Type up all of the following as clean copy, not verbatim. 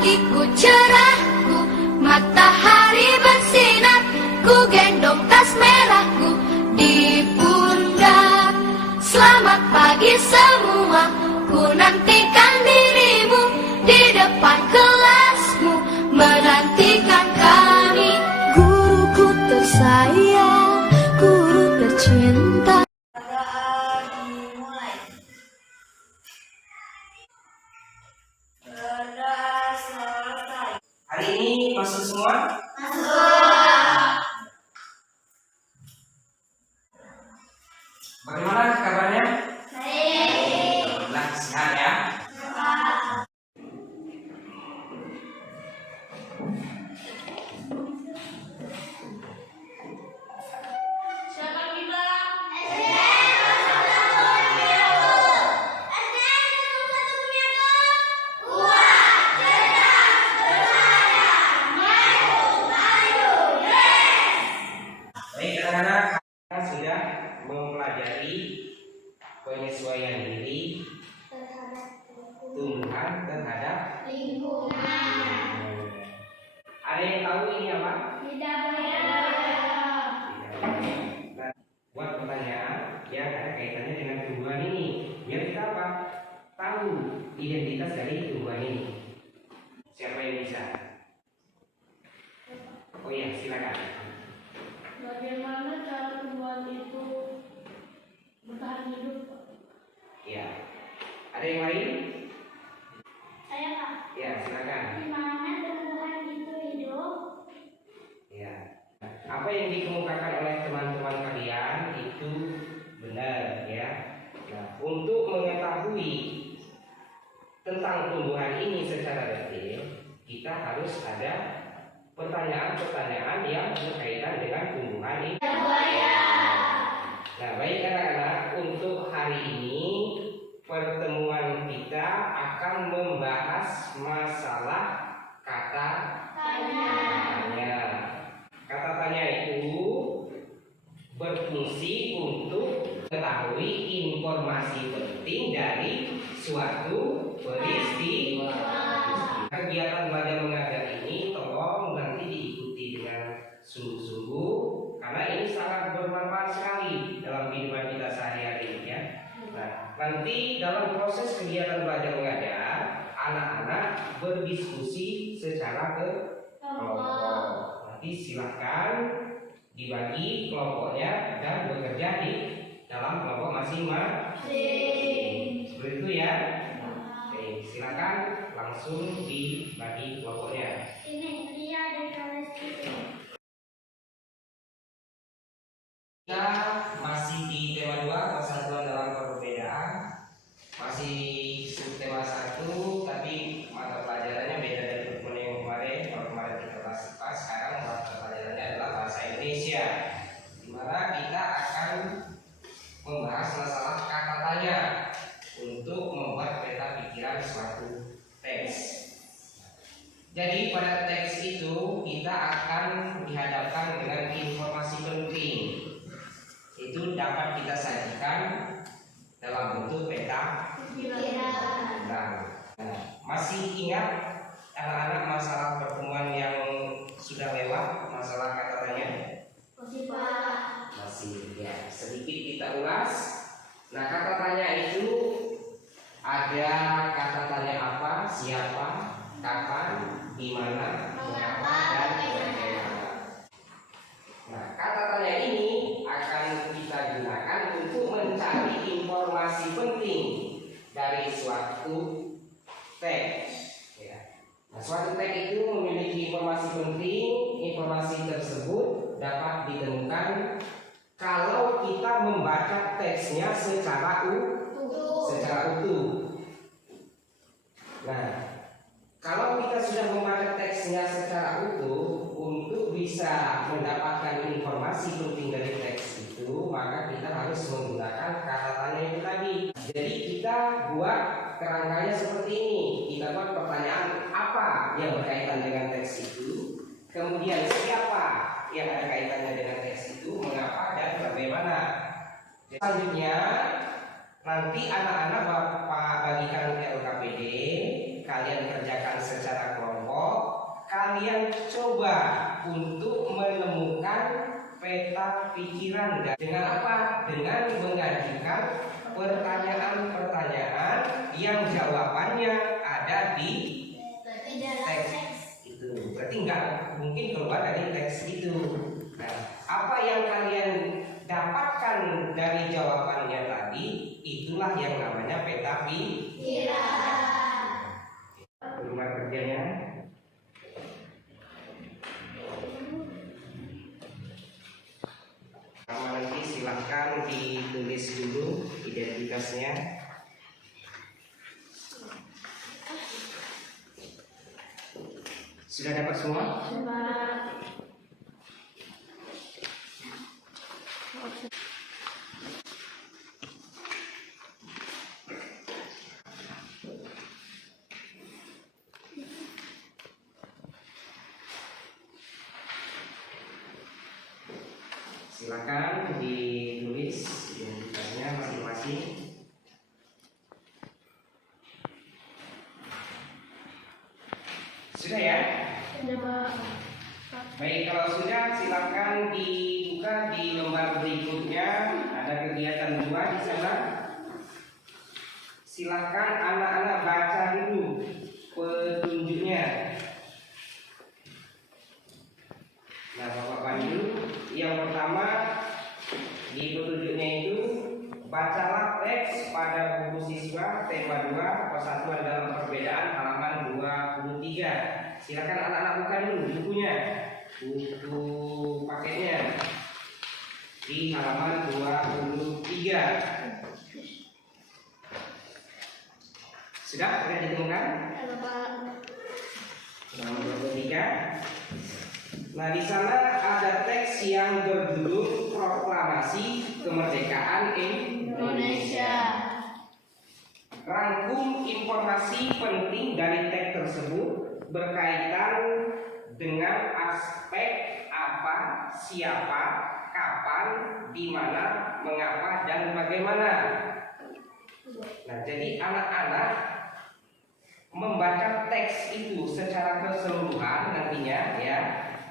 pagiku cerahku, matahari bersinar, ku gendong tas merahku di pundak. Selamat pagi semua, ku nantikan dirimu di depan kelasmu, menantikan kami. Guruku tersayang, guru tercinta. Hari ini masuk semua? Bagaimana kabarnya? Baik. Alhamdulillah sehat ya. Siapa kita? Baik anak-anak, kita sudah mempelajari penyesuaian diri tumbuhan terhadap lingkungan. Ada yang tahu ini apa? Tidak. Nah, buat pertanyaan yang ada kaitannya dengan tumbuhan ini. Biar kita apa? Tahu identitas dari tumbuhan ini. Siapa yang bisa? Oh ya, silakan. Bagaimana cara tumbuhan itu bertahan hidup? Ya. Ada yang lain? Saya Pak. Ya, silakan. Gimana tumbuhan itu hidup? Ya. Apa yang dikemukakan oleh teman-teman kalian itu benar ya. Nah, untuk mengetahui tentang tumbuhan ini secara detail, kita harus ada pertanyaan-pertanyaan yang berkaitan dengan tumbuhan ini. Nah, baik anak-anak, untuk hari ini pertemuan kita akan membahas masalah kata tanya. Kata tanya itu berfungsi untuk mengetahui informasi penting dari suatu peristiwa. Kegiatan belajar mengajar ini tolong nanti diikuti dengan sungguh-sungguh, karena ini sangat bermanfaat sekali dalam kehidupan kita sehari-hari ya. Nah, nanti dalam proses kegiatan belajar mengajar, anak-anak berdiskusi secara kelompok. Nanti silahkan dibagi kelompoknya dan bekerja di dalam kelompok masing-masing. Seperti itu ya. Oke, silakan langsung dibagi kelompoknya. Ini dia ada kelas itu. Kita masih di tema 2, persatuan dalam perbedaan. Masih subtema 1, tapi mata pelajarannya beda dari pertemuan yang kemarin. Kalau kemarin kita bahas IPA, sekarang mata pelajarannya adalah bahasa Indonesia, di mana kita akan membahas masalah kata tanya untuk membuat peta pikiran suatu teks. Jadi pada teks itu kita akan dihadapkan dengan informasi penting. Itu dapat kita sajikan dalam bentuk peta pikiran. Nah, masih ingat anak-anak masalah pertemuan yang sudah lewat, masalah kata tanya? Masih ya. Sedikit kita ulas. Nah, kata tanya itu ada kata tanya apa, siapa, kapan, di mana, mengapa, dan bagaimana. Nah, kata tanya ini akan kita gunakan untuk mencari informasi penting dari suatu teks. Ya. Nah, suatu teks itu memiliki informasi penting. Informasi tersebut dapat ditemukan kalau kita membaca teksnya secara utuh. Nah, kalau kita sudah membaca teksnya secara utuh, untuk bisa mendapatkan informasi penting dari teks itu, maka kita harus menggunakan kata tanya itu tadi. Jadi kita buat kerangkanya seperti ini. Kita buat pertanyaan apa yang berkaitan dengan teks itu, kemudian siapa yang ada kaitannya dengan teks itu, mengapa dan bagaimana. Selanjutnya nanti anak-anak Bapak bagikan ke LKPD, kalian kerjakan secara kelompok. kalian coba untuk menemukan peta pikiran dengan apa? Dengan mengajukan pertanyaan-pertanyaan yang jawabannya ada di teks itu. Berarti nggak mungkin keluar dari teks itu. Nah, apa yang kalian dapatkan dari jawabannya tadi, itulah yang namanya peta pikiran. Rumah kerjanya. Nanti silahkan ditulis dulu identitasnya. Sudah dapat semua? Silakan ditulis identitasnya masing-masing. Sudah ya? Sudah, Pak. Baik, kalau sudah silakan dibuka di lembar berikutnya. Ada kegiatan 2 di sana. Silakan anak-anak baca dulu petunjuknya. Nah, Bapak pandu. Yang pertama di petunjuknya itu, bacalah teks pada buku siswa tema 2 persatuan dalam perbedaan halaman 23. Silakan anak-anak buka dulu bukunya, buku paketnya di halaman 23. Sudah ditemukan? Halaman 23. Nah, di sana ada teks yang berjudul Proklamasi Kemerdekaan Indonesia. Rangkum informasi penting dari teks tersebut berkaitan dengan aspek apa, siapa, kapan, di mana, mengapa, dan bagaimana. Nah, jadi anak-anak membaca teks itu secara keseluruhan nantinya ya.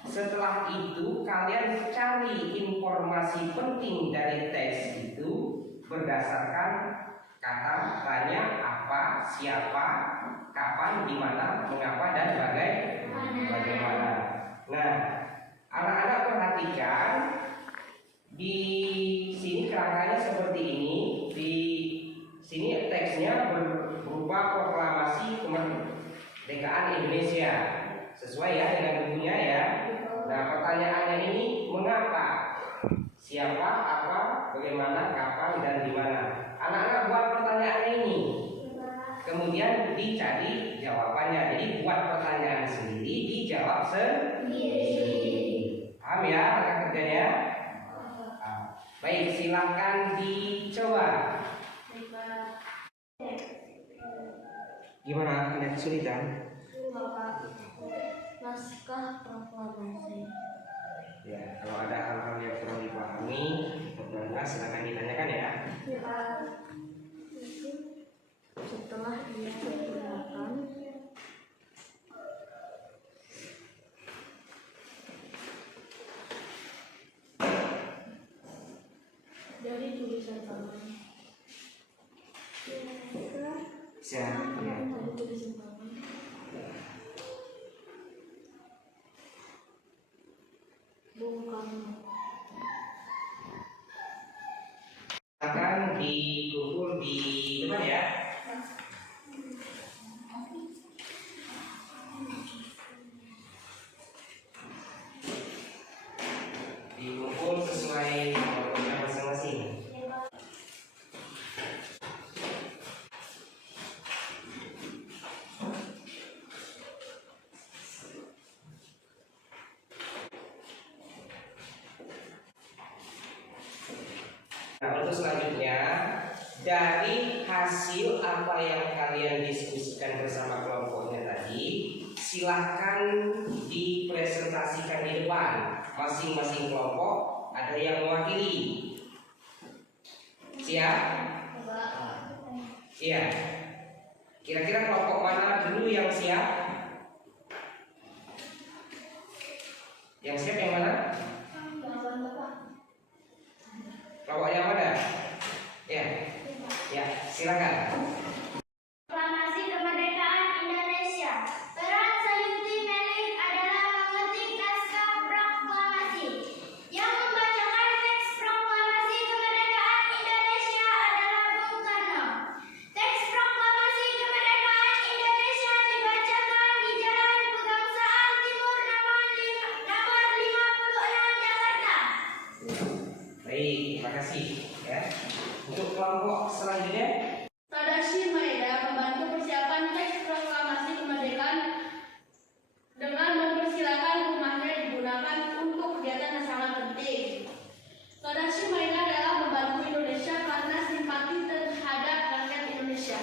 Setelah itu kalian cari informasi penting dari teks itu berdasarkan kata tanya apa, siapa, kapan, di mana, mengapa, dan bagaimana. Nah, anak-anak perhatikan di sini kerangkanya seperti ini. Di sini teksnya berupa proklamasi kemerdekaan Indonesia. Sesuai ya dengan bukunya ya. Nah, pertanyaannya ini mengapa, siapa, apa, bagaimana, kapan, dan di mana. Anak-anak buat pertanyaan ini, kemudian dicari jawabannya. Jadi buat pertanyaan sendiri, dijawab sendiri. Paham ya langkah kerjanya? Baik, silakan dicoba. Gimana? Ada kesulitan? Naskah proklamasi. Ya, kalau ada hal-hal yang kurang dipahami atau silakan ditanyakan ya. Setelah ia digunakan, dari tulisan tangan. Bisa ya. Dari tulisan tangan. Bung Karno. Akan dikumpul di depan ya. Dikumpul sesuai nomornya masing-masing. Nah, untuk selanjutnya, dari hasil apa yang kalian diskusikan bersama kelompoknya tadi, silahkan dipresentasikan di depan. Masing-masing kelompok ada yang mewakili. Siap? Iya. Kira-kira kelompok mana dulu yang siap? Yang siap yang mana? Kelompok yang mana? Ya, ya, silakan. Proklamasi Kemerdekaan Indonesia. Peran Sayuti Melik adalah mengetik naskah proklamasi. Yang membacakan teks proklamasi kemerdekaan Indonesia adalah Bung Karno. Teks proklamasi kemerdekaan Indonesia dibacakan di Jalan Pegangsaan Timur nomor 56 Jakarta. Baik, terima kasih. Ya. Untuk kelompok selanjutnya, Tadashi Maeda membantu persiapan teks proklamasi kemerdekaan dengan mempersilakan rumahnya digunakan untuk kegiatan yang sangat penting. Tadashi Maeda adalah membantu Indonesia karena simpati terhadap rakyat Indonesia.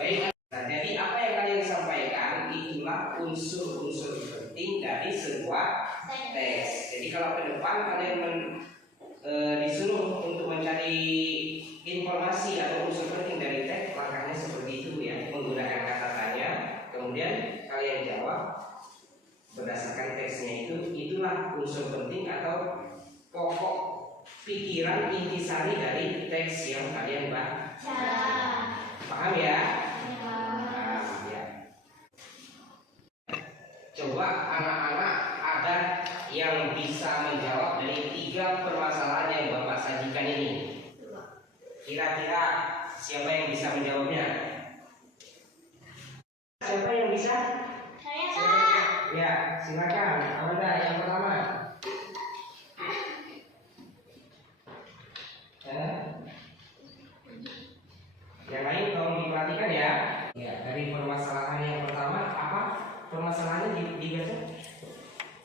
baik. Nah, jadi apa yang kalian sampaikan itulah unsur-unsur penting dari sebuah teks. Jadi kalau ke depan kalian disuruh untuk mencari informasi atau unsur penting dari teks, langkahnya seperti itu ya, menggunakan kata tanya, kemudian kalian jawab berdasarkan teksnya itulah unsur penting atau pokok pikiran intisari dari teks yang kalian baca. Paham ya? Paham ya. Coba anak-anak ada yang bisa menjawab dari 3 permasalahan yang Bapak sajikan ini. Kira-kira siapa yang bisa menjawabnya? Siapa yang bisa? Saya Pak. Ya, silakan. Amanda yang pertama. Yang lain tolong diperhatikan ya. Ya, dari permasalahan yang pertama apa? Permasalahannya dibaca.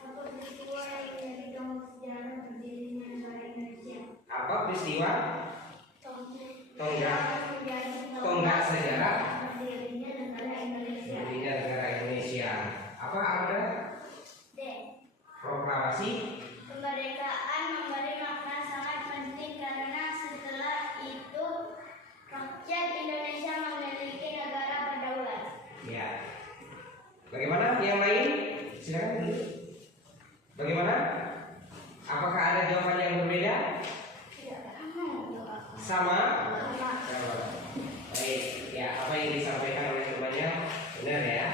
Apa peristiwa yang menjadi tonggak sejarah berdirinya negara Indonesia? Apa peristiwa tonggak sejarah Berdirinya negara Indonesia. berdirinya negara Indonesia? Apa ada? D. Proklamasi. Kemerdekaan memberi makna sangat penting karena setelah itu rakyat Indonesia memiliki negara berdaulat. Ya. Bagaimana yang lain? Silakan dulu. Bagaimana? Apakah ada jawaban yang berbeda? Sama? Sama. Baik. Ya, apa yang disampaikan oleh temannya benar ya.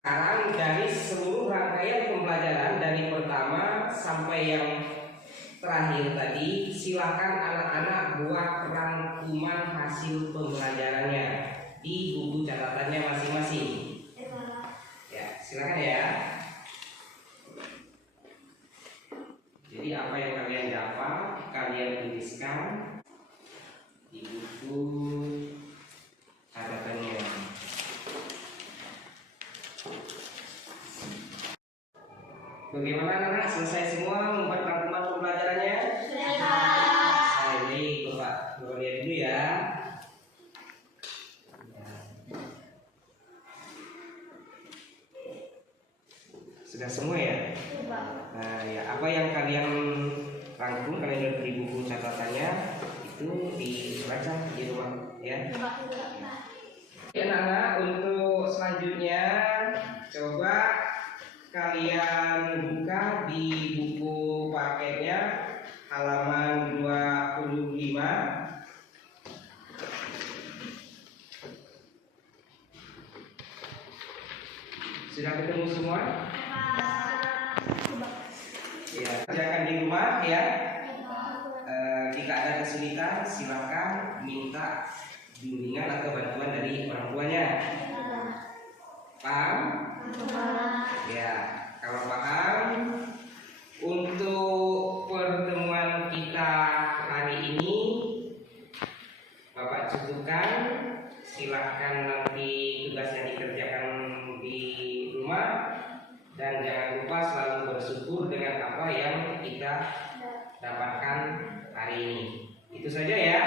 Sekarang dari seluruh rangkaian pembelajaran dari pertama sampai yang terakhir tadi, silakan anak-anak buat rangkuman hasil pembelajarannya di buku catatannya masing-masing. Ya, silakan ya. Jadi apa yang kalian dapat, kalian tuliskan di buku catatannya. Bagaimana anak-anak, selesai semua membuat rangkuman pembelajarannya? Baik, Bapak lihat dulu ya. Sudah semua ya? Nah, ya, apa yang kalian rangkum, kalian lihat di buku catatannya itu dibaca di rumah ya. Ya, anak-anak, untuk selanjutnya coba kalian buka di buku paketnya halaman 25. Sudah ketemu semua? Ya, kerjakan di rumah ya. Jika ada kesulitan silakan minta bimbingan atau bantuan dari orang tuanya. Paham? Ya, kalau paham, untuk pertemuan kita hari ini Bapak cukupkan. Silahkan nanti tugasnya dikerjakan di rumah dan jangan lupa selalu bersyukur dengan apa yang kita dapatkan hari ini. Itu saja ya.